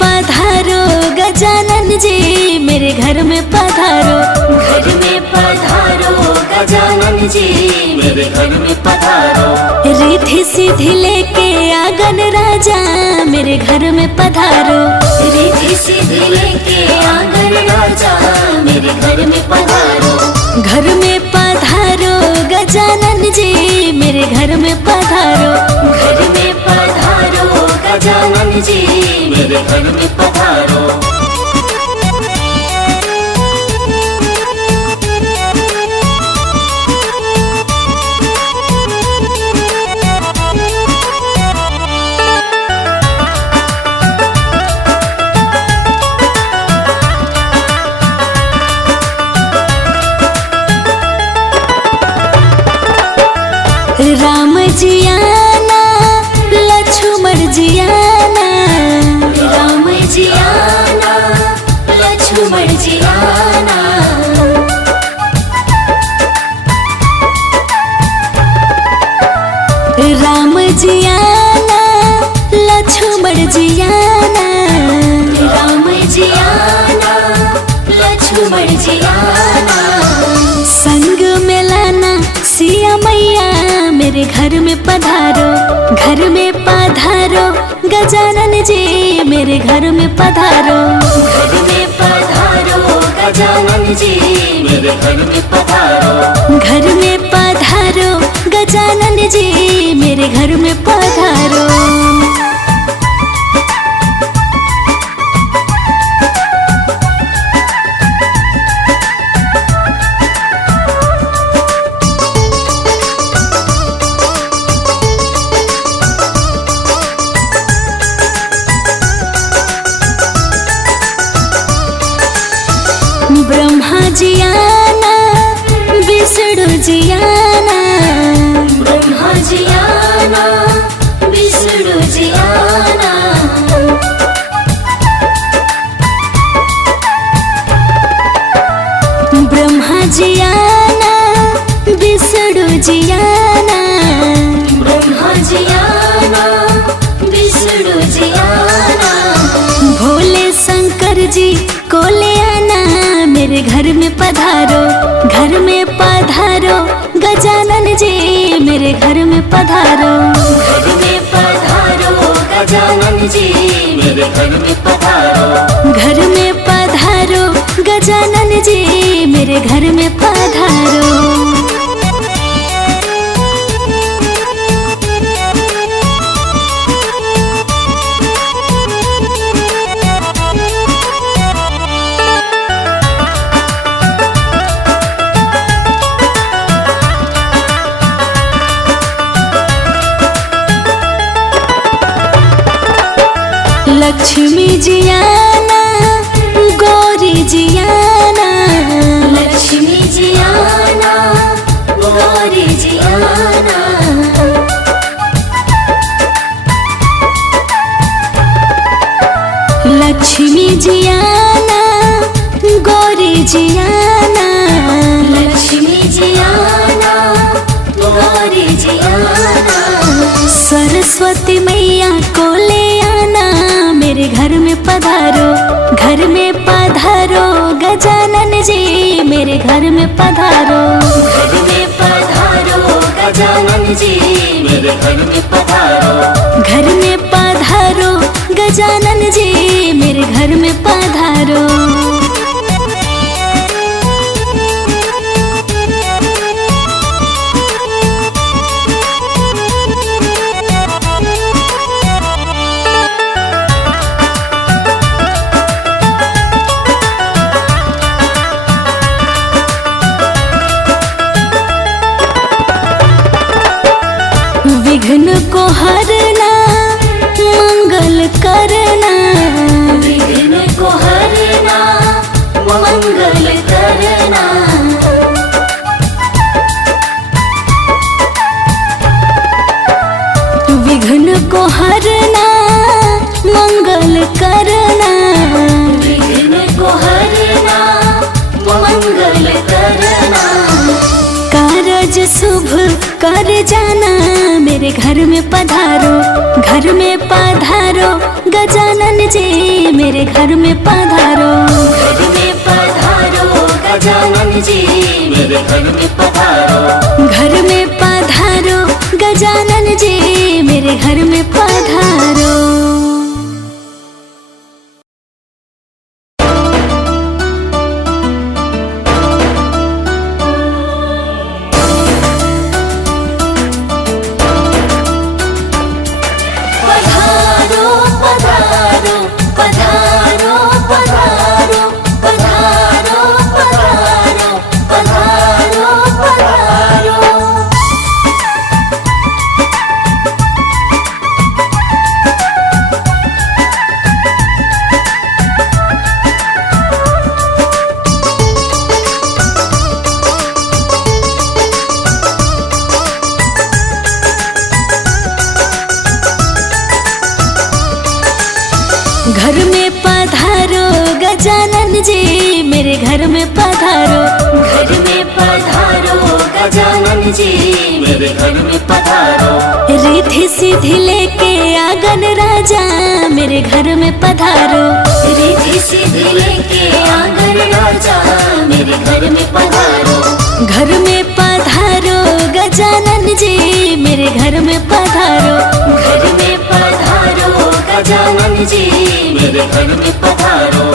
पधारो गजानन जी, मेरे घर में पधारो। घर में पधारो गजानन जी, मेरे घर में पधारो। रिद्धि सिद्धि लेके आंगन राजा, मेरे घर में पधारो। रिद्धि सिद्धि लेके आंगन राजा, मेरे घर में पधारो। घर में पधारो गजानन जी, मेरे घर में पधारो। घर में पधारो गजानन जी, मेरे घर में पधारो। राम जी आना, लक्ष्मण जी आना। राम जी आना, लक्ष्मण जी आना। राम जी आना, लक्ष्मण जी आना। राम जी आना, लक्ष्मण जी आना। संग में लाना सिया मैया, मेरे घर में पधारो। घर में पधारो गजानन जी, मेरे घर में पधारो। घर में पधारो गजानन जी, मेरे घर में पधारो। घर में पधारो गजानन जी, मेरे घर में पधारो। ब्रह्मा जी आना, विष्णु जी आना। ब्रह्मा जी आना, विष्णु जी आना। ब्रह्मा जी आना, विष्णु जी आना। ब्रह्मा जी आना, विष्णु जी आना। भोले शंकर जी को ले आना, मेरे घर में पधारो। घर में पधारो गजानन जी, मेरे घर में पधारो। घर में पधारो गजानन जी, मेरे घर में पधारो। घर में पधारो गजानन जी, मेरे घर में पधारो। लक्ष्मी जी आना, गौरी जी आना। लक्ष्मी जी आना, गौरी जी आना। लक्ष्मी जी आना, गौरी जी आना। लक्ष्मी जी आना, गौरी जी आना। सरस्वती मैया को ले आना, मेरे घर में पधारो। घर में पधारो गजानन जी, मेरे घर में पधारो। घर में पधारो गजानन जी, मेरे घर में पधारो। घर में पधारो गजानन जी, मेरे घर में पधारो। विघ्न को हरना, मंगल करना। विघ्न को हरना, मंगल करना। विघ्न को हरना, मंगल करना। विघ्न को हरना, मंगल करना। कारज शुभ कर जाना, मेरे घर में पधारो। घर में पधारो गजानन जी, मेरे घर में पधारो। घर में पधारो गजानन जी मेरे घर में पधारो। घर में पधारो गजानन जी मेरे घर में पधारो। घर में पधारो गजानन जी मेरे घर में पधारो। घर में पधारो गजानन जी मेरे घर में पधारो। रिद्धि सिद्धि लेके आंगन राजा मेरे घर में पधारो। रिद्धि सिद्धि लेके आंगन राजा मेरे घर में पधारो। घर में पधारो गजानन जी मेरे घर में पधारो। घर में पधारो गजानन जी मेरे घर में पधारो।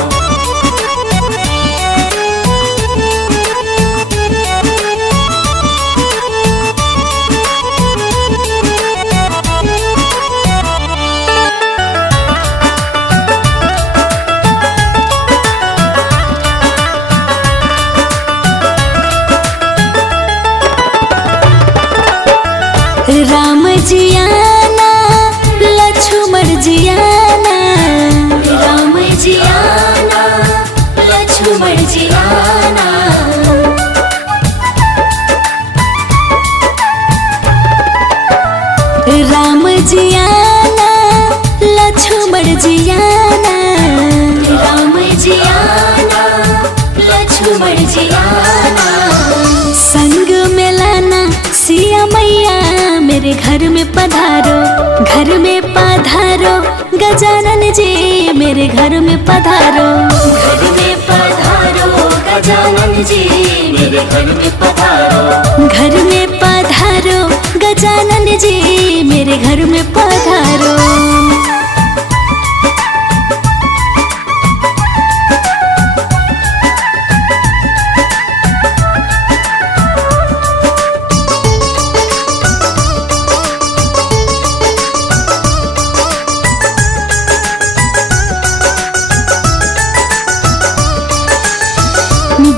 राम जी आना लक्ष्मण जी आना। राम जी आना लक्ष्मण जी आना। राम जी आना लक्ष्मण जी आना। राम जी आना लक्ष्मण जी आना। संग में लाना सिया मैया मेरे घर में पधारो। घर में पधारो गजानन जी मेरे घर में पधारो। घर में पधारो गजानन जी मेरे घर में पधारो। घर में पधारो गजानन जी मेरे घर में पधारो।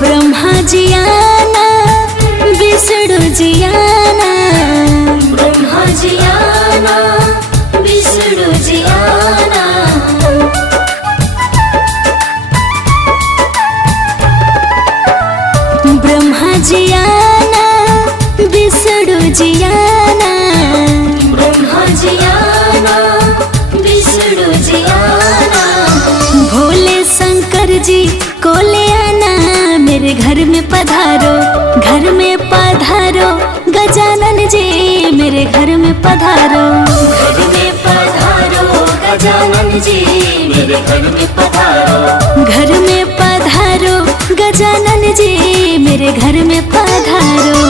ब्रह्मा जी आना विष्णु जी आना। ब्रह्मा जी आना विष्णु जी आना। ब्रह्मा जी आना विष्णु जी आना। ब्रह्मा जी आना विष्णु जी आना। भोले शंकर जी को ले आना मेरे घर में पधारो। घर में पधारो गजानन जी मेरे घर में पधारो। घर में पधारो गजानन जी मेरे घर में पधारो। घर में पधारो गजानन जी मेरे घर में पधारो।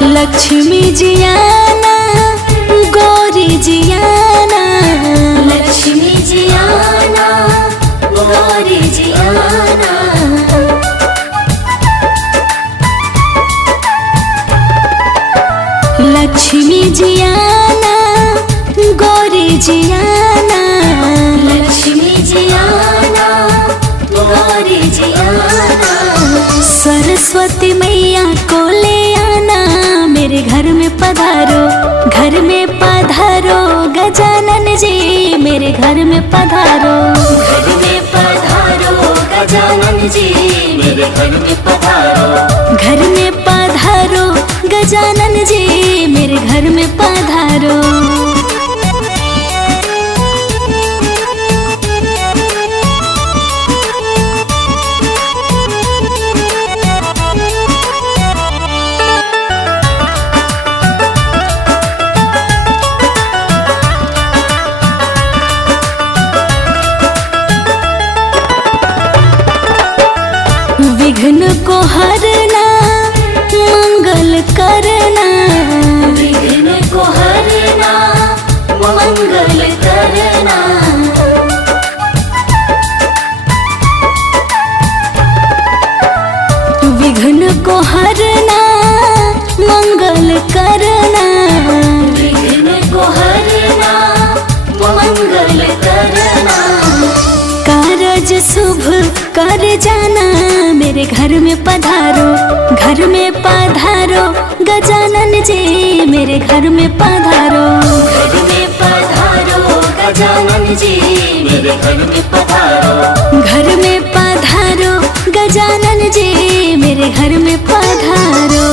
लक्ष्मी जी आना गौरी जी आना। लक्ष्मी जी आना गौरी जी आना। लक्ष्मी जी आना गौरी जी आना। लक्ष्मी जी आना गौरी जी आना। सरस्वती मैया को ले आना मेरे घर में पधारो। घर में पधारो गजानन जी मेरे घर में पधारो। घर में पधारो गजानन जी मेरे घर में पधारो। घर में पधारो गजानन जी मेरे घर में पधारो। विघ्न को हरना मंगल करना, विघ्न को हरना मंगल करना, विघ्न को हरना मंगल करना, विघ्न को हरना मंगल करना। कारज शुभ कर जाना मेरे घर में पधारो, घर में पधारो गजानन जी मेरे घर में पधारो। घर में पधारो गजानन जी मेरे घर में पधारो, घर में पधारो गजानन जी मेरे घर में पधारो।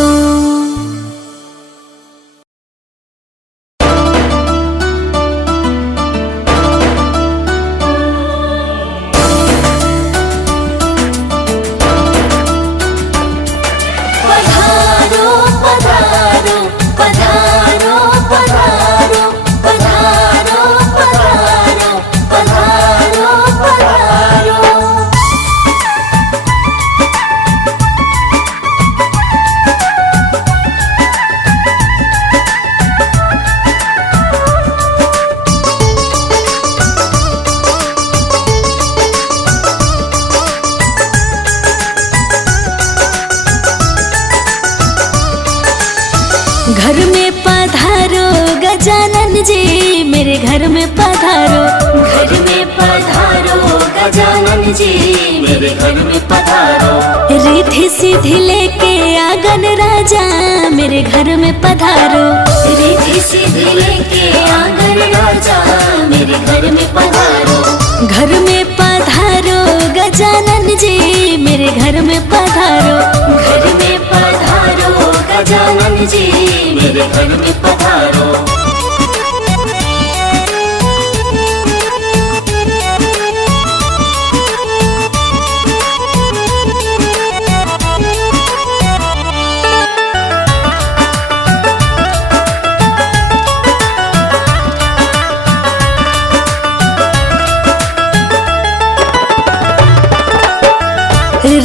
घर में पधारो गजानन जी मेरे घर में पधारो, घर में पधारो गजानन जी मेरे घर में पधारो। रिद्धि सिद्धि लेके आंगन राजा मेरे घर में पधारो, रिद्धि सिद्धि लेके आंगन राजा मेरे घर में पधारो। घर में पधारो गजानन जी मेरे घर में पधारो, घर में पधारो गजानन जी मेरे घर में पधारो।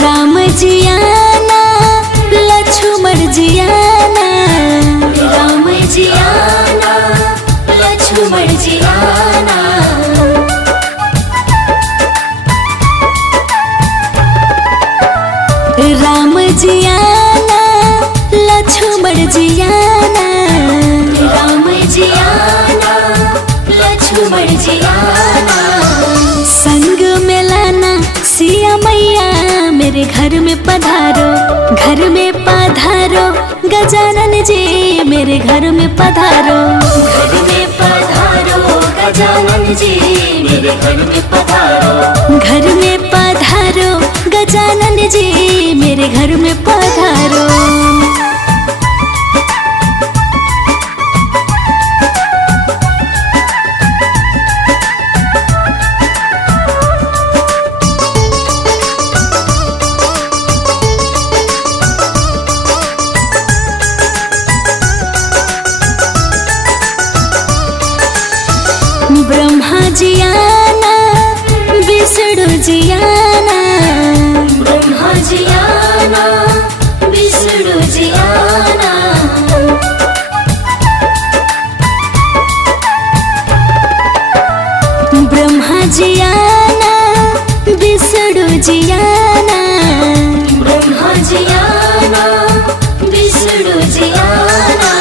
राम जी आना लक्ष्मण जी आना, राम जी आना लक्ष्मण जी आना, राम जी आना लक्ष्मण जी आना, राम जी आना लक्ष्मण जी आना। संग में लाना सिया मैया मेरे घर में पधारो, घर में पधारो गजानन जी मेरे घर में पधारो। घर में पधारो गजानन जी मेरे घर में पधारो, घर में पधारो गजानन जी मेरे घर में पधारो। ब्रह्मा जी आना विष्णु जी आना, ब्रह्मा जी आना विष्णु जी आना, ब्रह्मा जी आना विष्णु जी आना, ब्रह्मा जी आना विष्णु जी आना।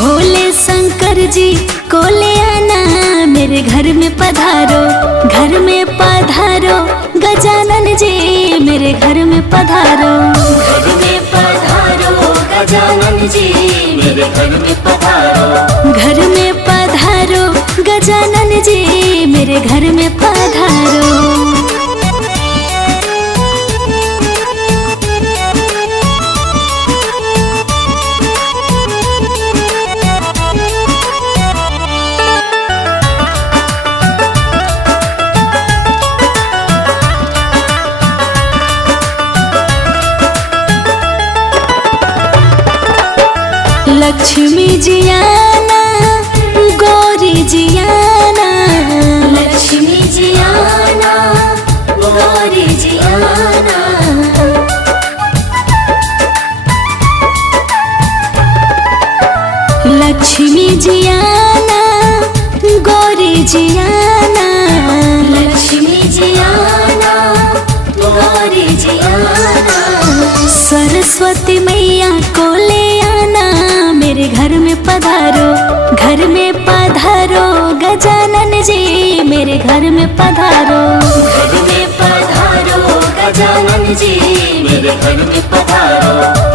भोले शंकर जी को ले आना मेरे घर में पधारो, घर में पधारो गजानन जी मेरे घर में पधारो। घर में पधारो गजानन जी मेरे घर में पधारो, घर में पधारो गजानन जी मेरे घर में पधारो। लक्ष्मी जियाना गौरी जियाना, लक्ष्मी जियाना गौरी जियाना, लक्ष्मी जियाना गौरी जियाना, लक्ष्मी जियाना गौरी जियाना, सरस्वती मैया को ले आना मेरे घर में पधारो, घर में पधारो गजानन जी मेरे घर में पधारो, घर में पधारो गजानन जी मेरे घर में पधारो,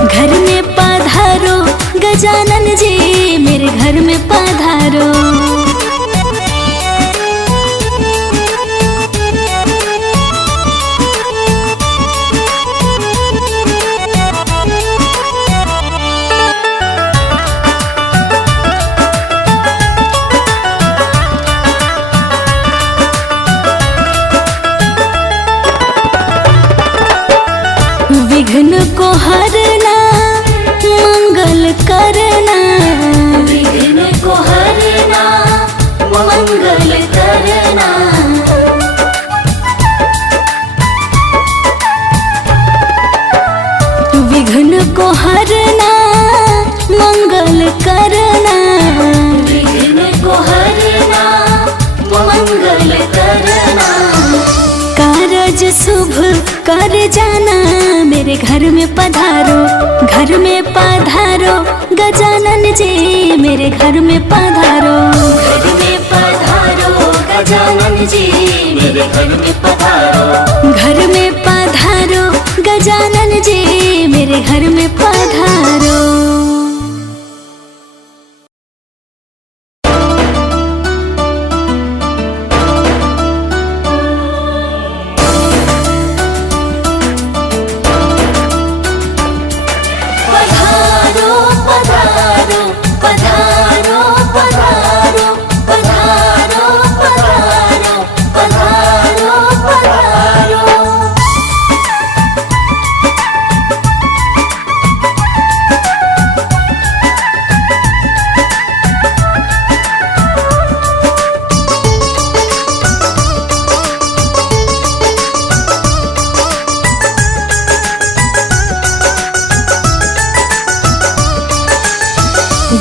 घर में पधारो गजानन जी मेरे घर में पधारो। विघ्न को हरना मंगल करना, विघ्न को हरना मंगल करना, विघ्न को हरना मंगल करना, विघ्न को हरना मंगल करना, कारज शुभ कर जाना मेरे घर में पधारो, घर में पधारो गजानन जी मेरे घर में पधारो, घर में पधारो गजानन जी मेरे घर में पधारो, घर में पधारो गजानन जी मेरे घर में पधारो।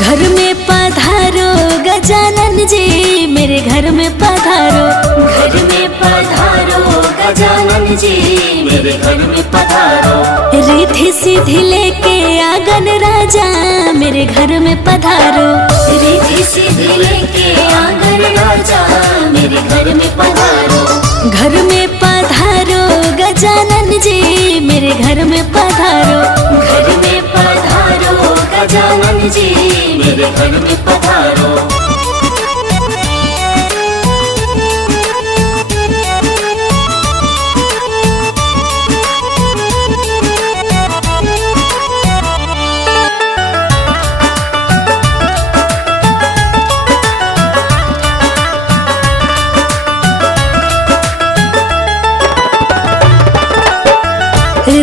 घर में पधारो गजानन जी मेरे घर में पधारो, घर में पधारो गजानन जी मेरे घर में पधारो, रिद्धि सिद्धि लेके आंगन राजा मेरे घर में पधारो, रिद्धि सिद्धि लेके आंगन राजा मेरे घर में पधारो, घर में पधारो गजानन जी मेरे घर में पधारो, घर में पधारो गजानन जी मेरे घर में पधारो,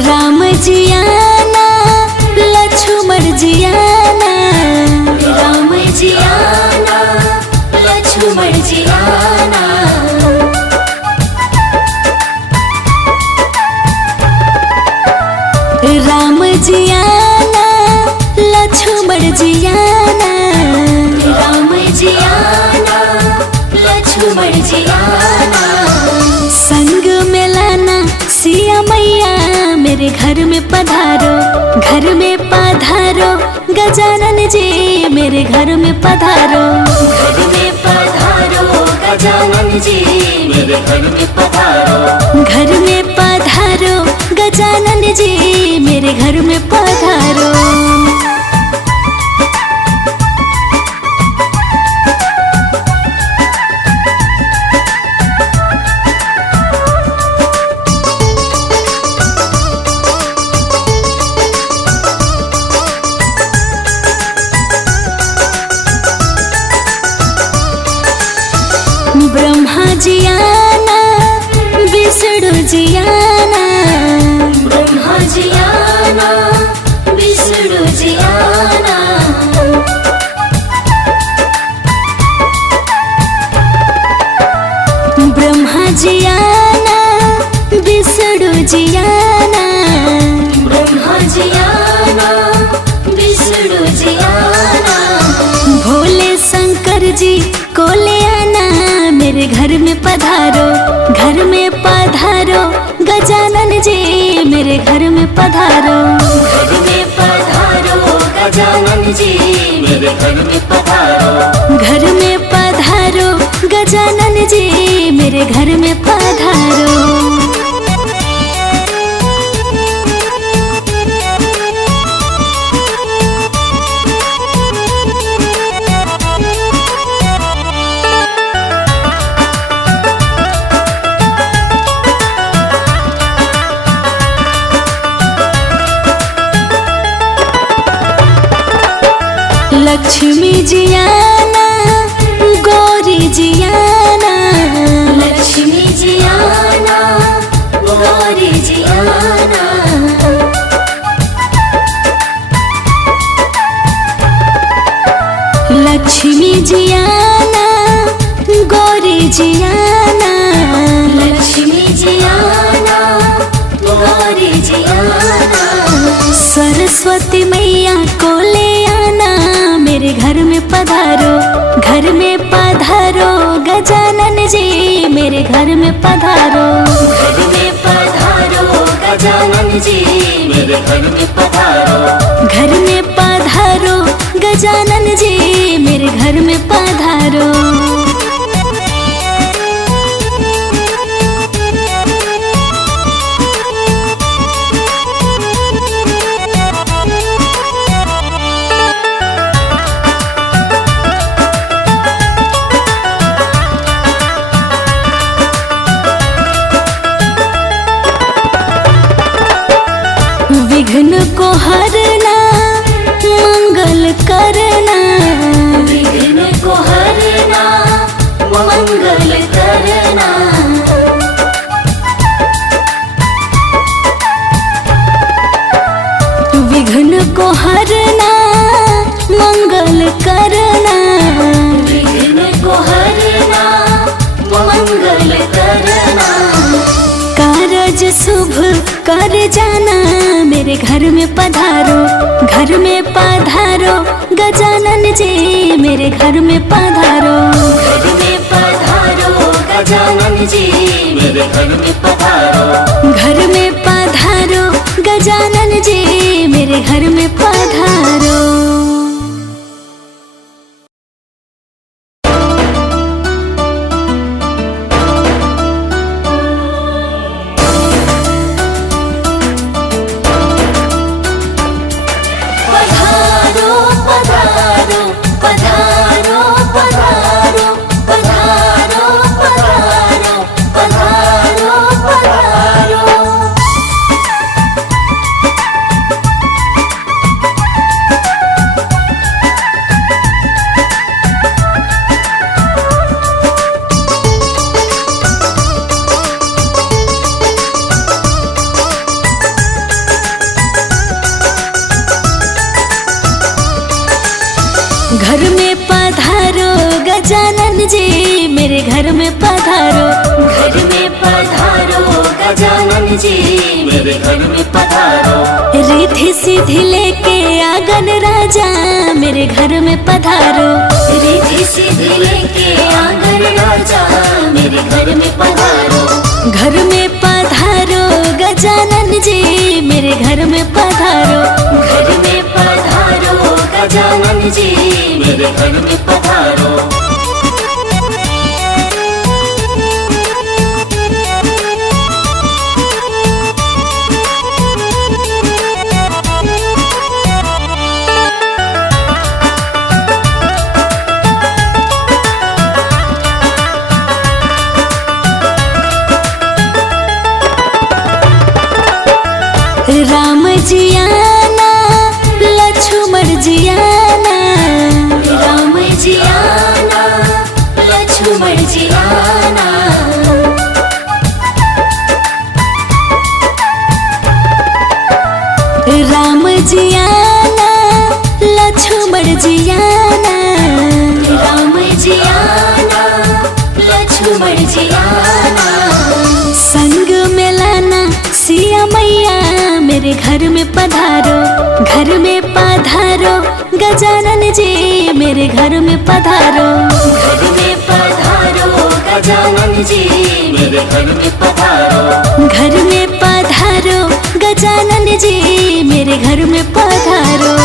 राम जियाना लक्ष्मण जियाना, राम जियाना लक्ष्मण जियाना, राम जियाना लक्ष्मण जियाना, राम जियाना लक्ष्मण जियाना, संग में लाना सिया मैया मेरे घर में पधारो, घर में पधारो गजानन जी मेरे घर में पधारो, घर में पधारो गजानन जी मेरे घर में पधारो, घर में पधारो गजानन जी मेरे घर में पधारो। ब्रह्मा जियाना विष्णु जियाना, ब्रह्मा जियाना विष्णु जियाना, को ले आना, मेरे घर में पधारो, घर में पधारो गजानन जी, मेरे घर में पधारो। घर में पधारो गजानन जी, मेरे घर में पधारो। घर में पधारो गजानन जी, मेरे घर में पधारो। लक्ष्मी जी आना, गौरी जी आना, लक्ष्मी जी आना, गौरी जी आना। लक्ष्मी जी आना, गौरी जी आना, लक्ष्मी जी आना, गौरी जी आना। सरस्वती मैया को ले आना, मेरे घर में पधारो, घर में पधारो गजानन जी, मेरे घर में पधारो। घर में पधारो गजानन जी, मेरे घर में पधारो। घर में पधारो गजानन जी, मेरे घर में पधारो। विघ्न को हरना, मंगल करना, विघ्न को हरना, मंगल करना। विघ्न को हरना, मंगल करना, विघ्न को हरना, मंगल करना। कारज शुभ कर जाना, मेरे घर में पधारो, घर में पधारो गजानन जी, मेरे घर में पधारो। घर में पधारो गजानन जी, मेरे घर में पधारो। घर में पधारो गजानन जी, मेरे घर में पधारो। घर में पधारो गजानन जी, मेरे घर में पधारो। घर में पधारो गजानन जी, मेरे घर में पधारो। रिद्धि सिद्धि लेके आंगन राजा, मेरे घर में पधारो। रिद्धि सिद्धि लेके आंगन राजा, मेरे घर में पधारो। घर में पधारो गजानन जी, मेरे घर में पधारो। घर में पधारो गजानन जी, मेरे घर में पधारो। राम जी आना, लक्ष्मण जी आना, राम जी आना, लक्ष्मण जी आना। राम जी आना, लक्ष्मण जी आना, राम जी आना, लक्ष्मण जी आना। संग में लाना सिया मैया, मेरे घर में पधारो, घर में पधारो गजानन जी, मेरे घर में पधारो। घर में जी मेरे घर में पधारो। घर में पधारो गजानन जी मेरे घर में पधारो।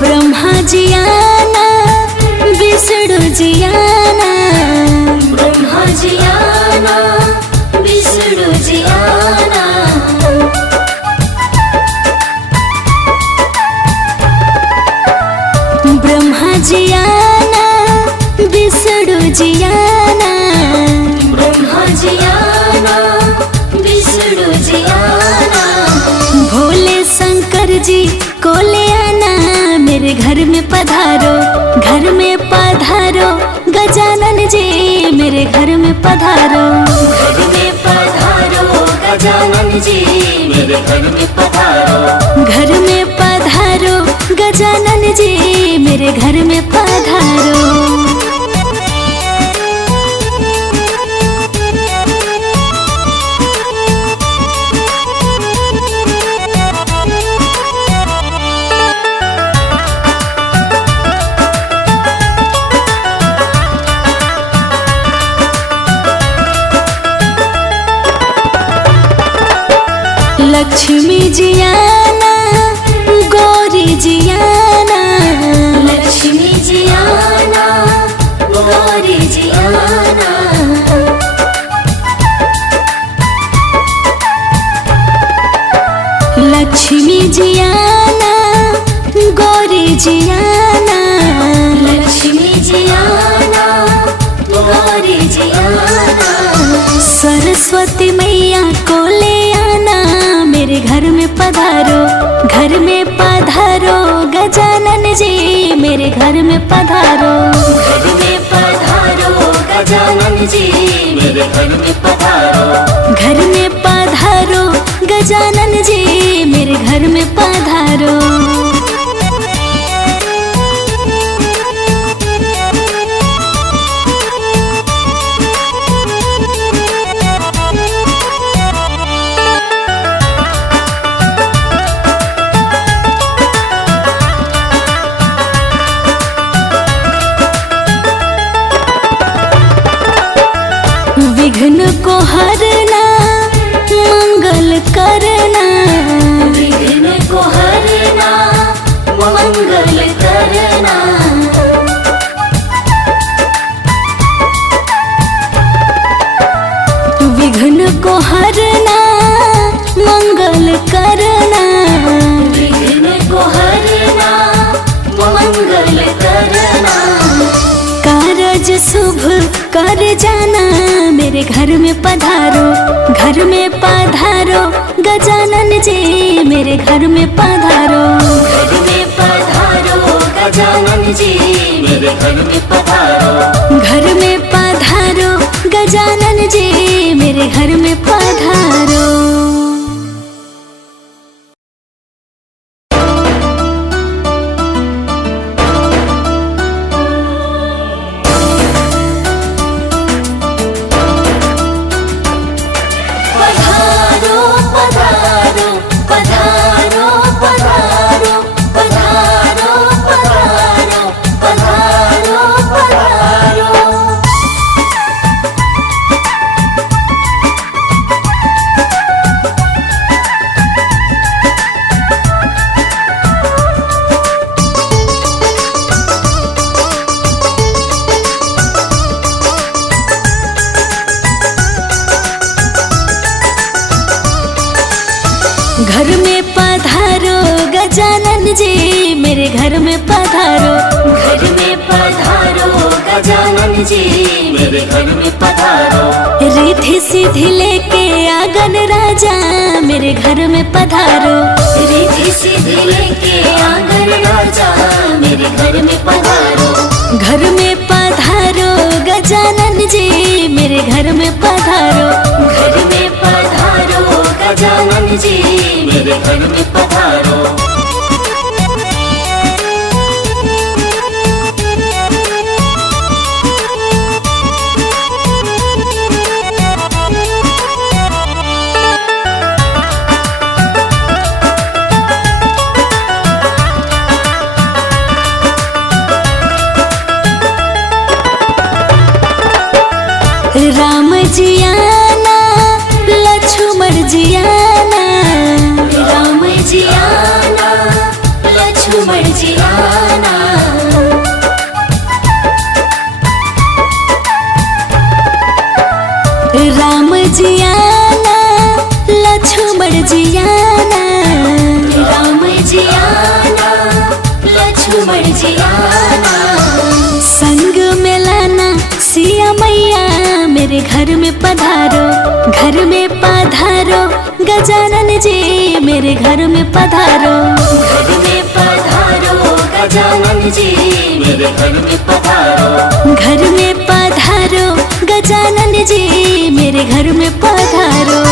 ब्रह्मा जी आना विष्णु जी आना। ब्रह्मा जी आना विष्णु जी आना। ब्रह्मा जी आना विष्णु जी आना। ब्रह्मा जी आना विष्णु जी आना। भोले शंकर जी को ले आना मेरे घर में पधारो। घर में पधारो गजानन जी मेरे घर में पधारो। घर में पधारो गजानन जी मेरे घर में पधारो। घर में पधारो गजानन जी मेरे घर में पधारो। लक्ष्मी जी आना गौरी जी आना। लक्ष्मी जी आना गौरी जी आना। लक्ष्मी जी आना गौरी जी आना। लक्ष्मी जी आना गौरी जी आना। सरस्वती मैया को ले आना मेरे घर में पधारो। घर में पधारो गजानन जी मेरे घर में पधारो। घर में पधारो गजानन जी मेरे घर में पधारो। घर में पधारो गजानन जी मेरे घर में पधारो। विघ्न को हरना मंगल करना। विघ्न को हरना मंगल करना। विघ्न को हरना मंगल करना। विघ्न को हरना मंगल करना। कारज शुभ कर जाना मेरे घर में पधारो। घर में पधारो गजानन जी मेरे घर में पधारो। घर में पधारो गजानन जी मेरे घर में पधारो। घर में पधारो गजानन जी मेरे घर में पधारो। घर में पधारो गजानन जी मेरे घर में पधारो। घर में पधारो गजानन जी मेरे घर में पधारो। रिद्धि सिद्धि लेके आंगन राजा मेरे घर में पधारो। रिद्धि सिद्धि लेके आंगन राजा मेरे घर में पधारो। घर में पधारो गजानन जी मेरे घर में पधारो। घर में पधारो गजानन जी मेरे घर में पधारो। पधारो गजानन जी मेरे घर में पधारो। घर में पधारो गजानन जी मेरे घर में पधारो। घर में पधारो गजानन जी मेरे घर में पधारो।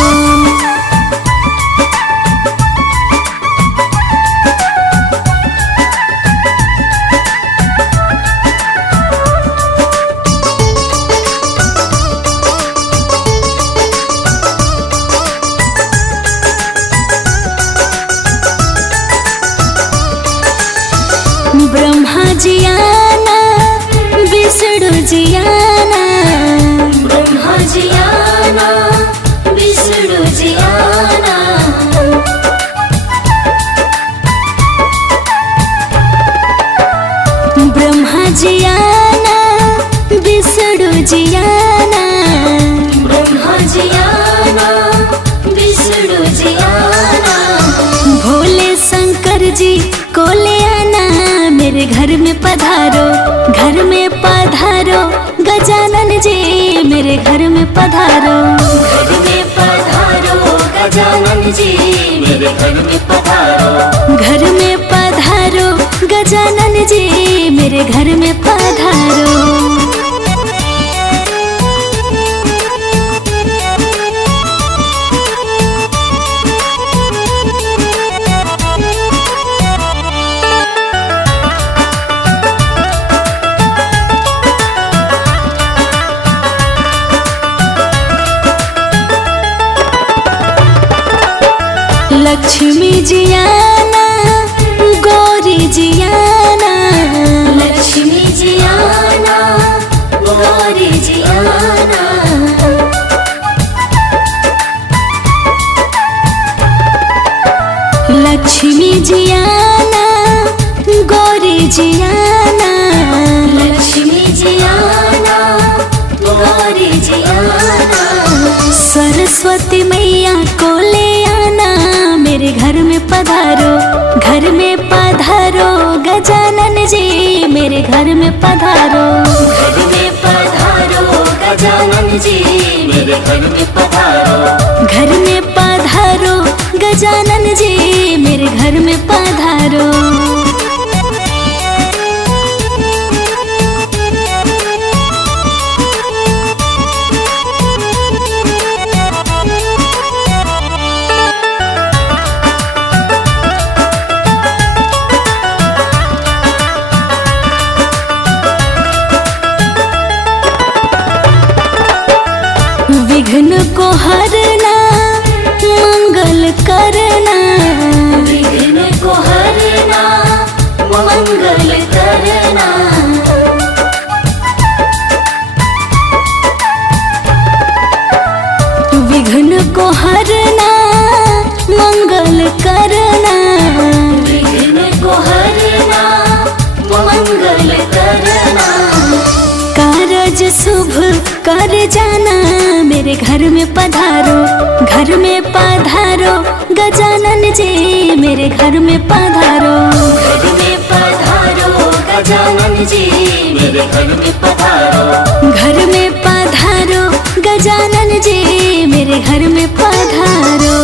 ब्रह्मा जी आना विष्णु जी आना। ब्रह्मा जी आना विष्णु जी आना। ब्रह्मा जी आना विष्णु जी आना। ब्रह्मा जी आना विष्णु जी आना। भोले शंकर जी को ले आना मेरे घर में पधारो। घर में पधारो गजानन जी मेरे घर में पधारो। घर में पधारो गजानन जी मेरे घर में पधारो। घर में पधारो गजानन जी मेरे घर में पधारो। लक्ष्मी जी आना गौरी जी आना। लक्ष्मी जी आना गौरी जी आना। लक्ष्मी जी आना गौरी जी आना। लक्ष्मी जी आना गौरी जी आना। सरस्वती मैया को ले आना मेरे घर में पधारो। घर में पधारो गजानन जी मेरे घर में पधारो। घर में पधारो गजानन जी मेरे घर में पधारो। घर में पधारो गजानन जी मेरे घर में पधारो। विघ्न को हरना मंगल करना। विघ्न को हरना मंगल करना। विघ्न को हरना मंगल करना। विघ्न को हरना मंगल करना। कारज शुभ कर जाना मेरे घर में पधारो। घर में पधारो गजानन जी मेरे घर में पधारो। घर में पधारो गजानन जी मेरे घर में पधारो। घर में पधारो गजानन जी मेरे घर में पधारो।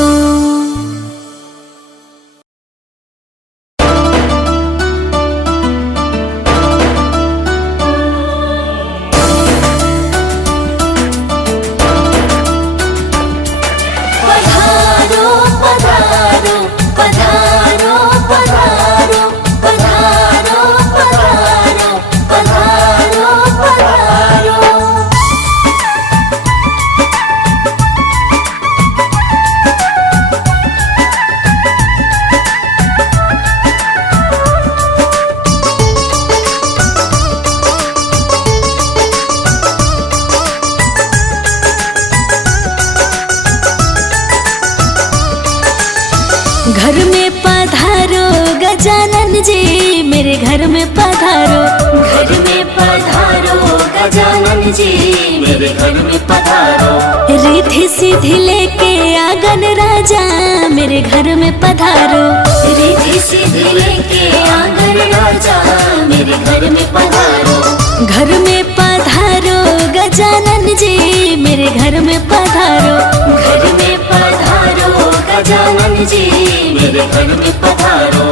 घर में पधारो गजानन जी मेरे घर में पधारो। घर में पधारो गजानन जी मेरे घर में पधारो। रिद्धि सिद्धि लेके आंगन राजा मेरे घर में पधारो। रिद्धि सिद्धि लेके आंगन राजा मेरे घर में पधारो। घर में पधारो गजानन जी मेरे घर में पधारो। घर में पधारो मेरे घर में पधारो।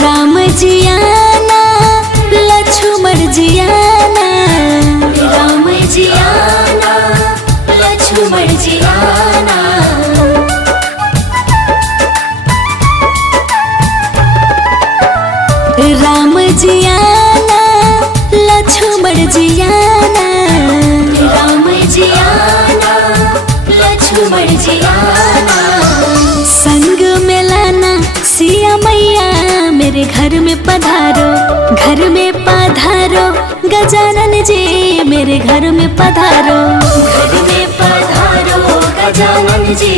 राम जी आना लक्ष्मण जी आना, राम जी आना लक्ष्मण जी आना, राम जी आना लक्ष्मण जी आना, राम जी आना लक्ष्मण जी आना, संग में लाना सिया मैया मेरे घर में पधारो, घर में पधारो गजानन जी मेरे घर में पधारो, घर में पधारो गजानन जी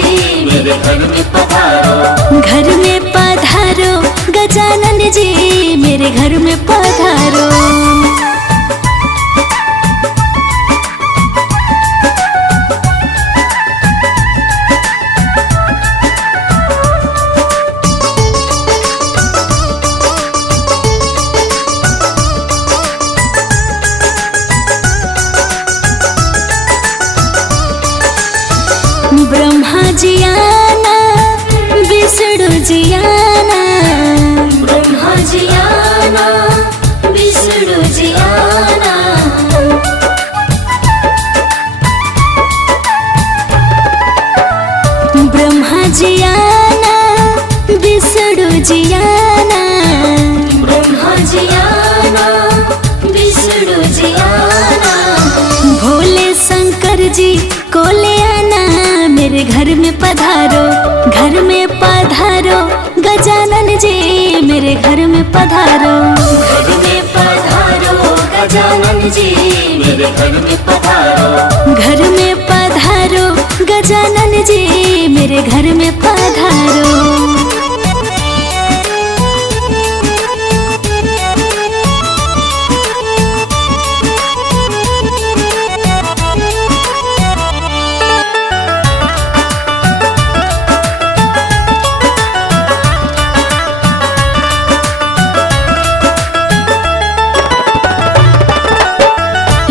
मेरे घर में पधारो, घर में पधारो गजानन जी मेरे घर में पधारो। ब्रह्मा जी आना विष्णु जी आना, ब्रह्मा जी आना विष्णु जी आना, ब्रह्मा जी आना विष्णु जी आना, ब्रह्मा जी आना विष्णु जी आना, भोले शंकर जी को ले आना मेरे घर में पधारो, घर में पधारो गजानन जी मेरे घर में पधारो, घर में पधारो गजानन जी मेरे घर में पधारो, घर में पधारो गजानन जी मेरे घर में पधारो।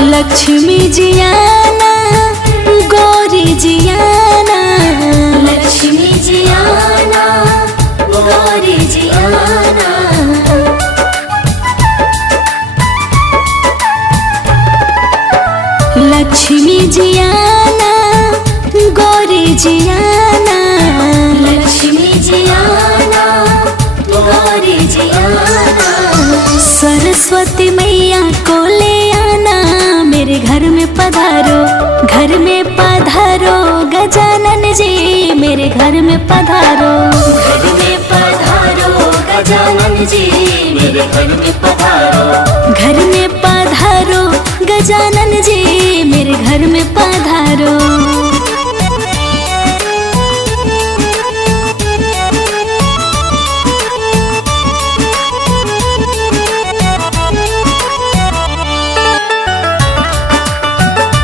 लक्ष्मी जी आना गौरी जी आना, लक्ष्मी जी आना गौरी जी आना, लक्ष्मी जी आना गौरी जी आना, लक्ष्मी जी आना गौरी जी आना, सरस्वती मैया को ले आना मेरे घर में पधारो, घर में पधारो गजानन जी मेरे घर में पधारो, घर में पधारो गजानन जी मेरे घर में पधारो, घर में पधारो गजानन जी मेरे घर में पधारो।